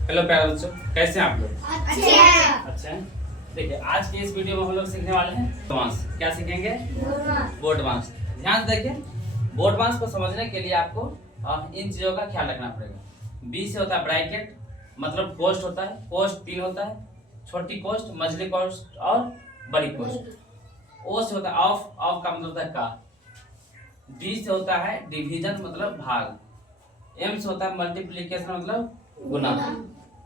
Hello प्यारे बच्चों, कैसे हैं आप लोग? अच्छे हैं। अच्छा है। देखिए आज के इस वीडियो में हम लोग सीखने वाले हैं बोर्डमास। क्या सीखेंगे? बोर्डमास। ध्यान से देखिए, बोर्डमास को समझने के लिए आपको इन चीजों का ख्याल रखना पड़ेगा। बी से होता है ब्रैकेट, मतलब कोष्ट होता है। कोष्ट 3 होता है, छोटी कोष्ट, मझली कोष्ट और बड़ी कोष्ट। ओ से होता है ऑफ, ऑफ का मतलब होता है का। डी से होता है डिवीजन, मतलब भाग। एम से होता है मल्टीप्लीकेशन, मतलब गुना।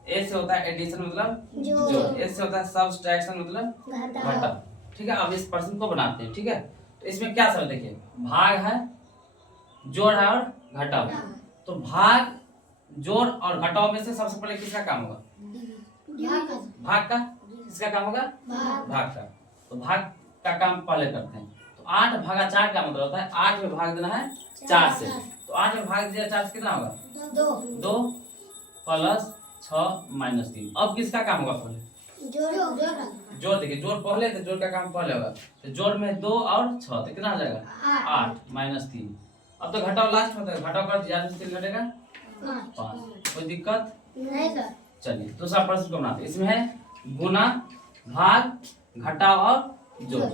ए से होता है एडिशन, मतलब जोड़। एस से होता है सब्सट्रैक्शन, मतलब घटा। ठीक है, अब इस प्रश्न को बनाते हैं। ठीक है, तो इसमें क्या सब देखिए, भाग है, जोड़ है और घटाव। तो भाग, जोड़ और घटाव में से सबसे पहले किसका काम होगा? भाग का। किसका काम होगा? भाग का। तो भाग का काम पहले करते हैं। तो 8 भागा 4 का मतलब होता है 8 में भाग देना है 4 से। तो 8 में भाग दिया 4 से कितना होगा? 2 प्लस 6 माइनस 3। अब किसका काम होगा पहले? जोड़। देखिए जोड़ पहले, तो जोड़ का काम पहले होगा। तो जोड़ में 2 और 6 तो कितना हो जाएगा? 8 माइनस 3। अब तो घटाओ लास्ट में, तो घटाओ कर 4 से 3 घटेगा 5। कोई दिक्कत नहीं सर। चलिए दूसरा प्रश्न को बनाते हैं। इसमें है गुना, भाग, घटाव और जोड़।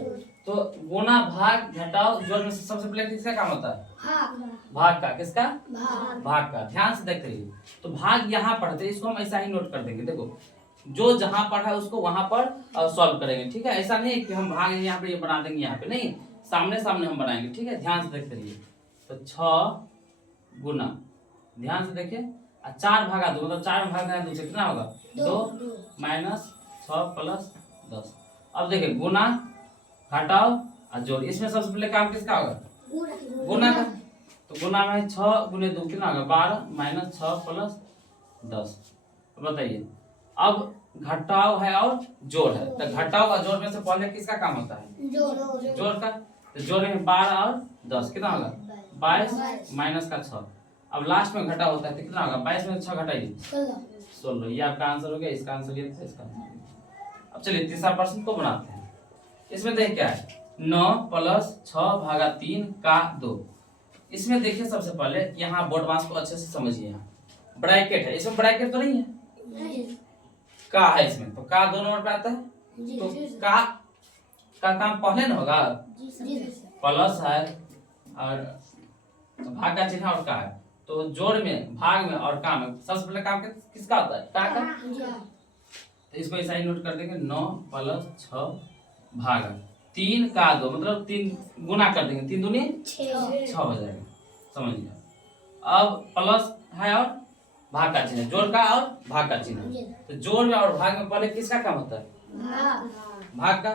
तो गुना, भाग, घटाव, जोड़ में से सबसे पहले किसका काम होता है? भाग का। किसका? भाग का। ध्यान से देखते रहिए। तो भाग यहाँ पढ़ते, इसको हम ऐसा ही नोट कर देंगे। देखो जो जहां पढ़ा है उसको वहां पर सॉल्व करेंगे। ठीक है, ऐसा नहीं कि हम भाग यहाँ पे ये बना देंगे, यहाँ पे नहीं, सामने सामने हम बनाएंगे। ठीक है, ध्यान से देखते रहिए। तो 6 गुना, ध्यान से देखिए, 4 भागा 2, मतलब 4 में भाग देना 2 से कितना होगा? 2 माइनस 6 प्लस 10। अब देखिए गुना, घटाओ और जोड़, इसमें सबसे पहले काम किसका होगा? गुना का। तो गुना में 6 गुने 2 कितना होगा? 12 माइनस 6 प्लस 10। बताइए, अब घटाव है और जोड़ है। तो घटाव और जोड़ में से पहले किसका काम होता है? जोड़ का। तो जोड़ में 12 और 10 कितना होगा? 22 माइनस का 6। अब लास्ट में घटाव होता है तो कितना होगा? 22 में 6 घटाइए 16। ये आपका आंसर हो गया। इसका आंसर ये था, इसका आंसर। अब चलिए तीसरा प्रश्न को बनाते हैं। इसमें देखिए क्या है, 9 प्लस 6 भागा 3 का 2। इसमें देखिए सबसे पहले यहाँ बोर्डमास को अच्छे से समझिए। यहाँ ब्रैकेट है, इसमें ब्रैकेट तो नहीं है, का है इसमें। तो का 2 नंबर पे आता है। तो का काम पहले न होगा, प्लस है और भाग का चिन्ह और का है। तो जोड़ में, भाग में और का में सबसे पहले काम किसका होता है? का का। तो इसको ऐसा ही नोट कर देंगे, 9 प्लस 6 भागा 3 का 2, मतलब 3 गुना कर देंगे, 3 दूनी 6 हो जाएगा। समझ लिया। अब प्लस है और भाग का चिन्ह, जोड़ का और भाग का चिन्ह। तो जोड़ में और भाग में पहले किसका काम होता है? भाग का।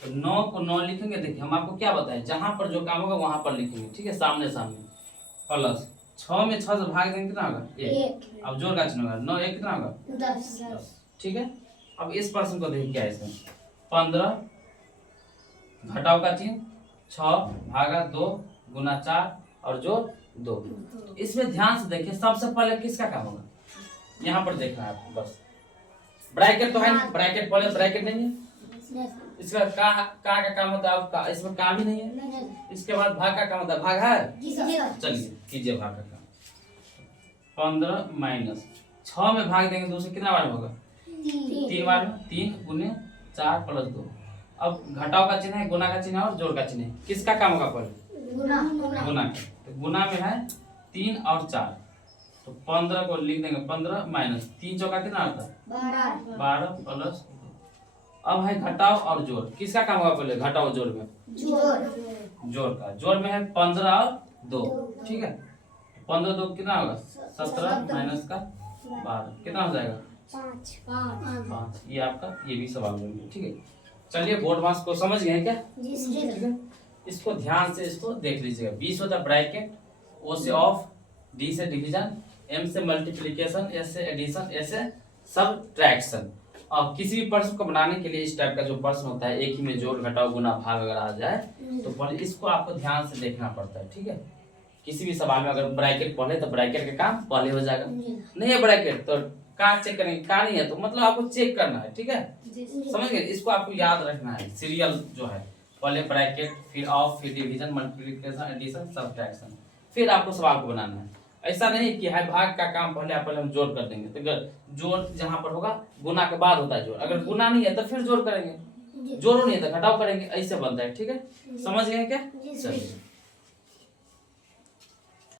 तो 9 को 9 लिखेंगे। देखिए हम आपको क्या बताएं, जहां पर जो काम होगा वहां पर लिखेंगे। ठीक है, सामने सामने। प्लस 6 में 6 से भाग देंगे कितना होगा? 1। अब जोड़ का चिन्ह होगा 9 1 कितना होगा? 10। ठीक है, अब इस प्रश्न को देखिए क्या है इसमें, 15 घटाव का चिन्ह, 6 भागा 2 गुना 4 और जोड़ 2। इसमें ध्यान से देखिए सबसे पहले किसका काम होगा? यहाँ पर देखना है आपको बस। ब्रैकेट तो है नहीं, ब्रैकेट पहले ब्रैकेट नहीं है। इसका का काम होता है, का इसमें का भी नहीं है। इसके बाद भाग का काम होता है, भाग है। चलिए कीजिए भाग का काम। 15 माइनस 6 में भाग देंगे 2 से कितना बार होगा? 3 बार में। 3 गुने 4 प्लस 2। अब घटाव का चिन्ह है, गुना का चिन्ह है और जोड़ का चिन्ह है। किसका काम होगा पहले? गुना का। तो गुना में है 3 और 4, तो 15 को लिख देंगे 15 माइनस 3 चौका कितना होता है? 12 प्लस 2। अब है घटाव और जोड़, किसका काम होगा पहले? घटाव जोड़ में जोड़ का। जोड़ में है 15 और 2। ठीक है, 15 2 कितना होगा? 17 माइनस का 12 कितना हो जाएगा? 5। ये आपका ये भी सवाल होंगे। ठीक है, चलिए बोर्डमास को समझ गए क्या? ठीक है, इसको ध्यान से इसको देख लीजिएगा। 20 होता है ब्रैकेट, ओ से ऑफ, डी से डिवीजन, एम से मल्टीप्लिकेशन, एस से एडिशन, एस से सब्ट्रैक्शन। अब किसी भी प्रश्न को बनाने के लिए इस टाइप का जो प्रश्न होता है, एक ही में जोड़ घटाव गुना भाग अगर आ जाए तो पहले इसको आपको ध्यान से देखना पड़ता है। ठीक है, किसी भी सवाल में अगर ब्रैकेट पढ़े तो ब्रैकेट का काम पहले हो जाएगा। नहीं है ब्रैकेट तो का चेक करेंगे, का नहीं है तो मतलब आपको चेक करना है। ठीक है, समझ गए? इसको आपको याद रखना है। सीरियल जो है, पहले ब्रैकेट, फिर ऑफ, फिर डिवीजन, मल्टीप्लिकेशन, एडिशन, सब्ट्रैक्शन, फिर आपको सवाल को बनाना है। ऐसा नहीं कि है भाग का काम पहले हम जोड़ कर देंगे। तो जोड़ जहाँ पर होगा गुना के बाद होता है जोड़, अगर गुना नहीं है तो फिर जोड़ करेंगे, जोड़ नहीं है तो घटाव करेंगे, ऐसे बनता है। ठीक है, समझ गए क्या? चलिए।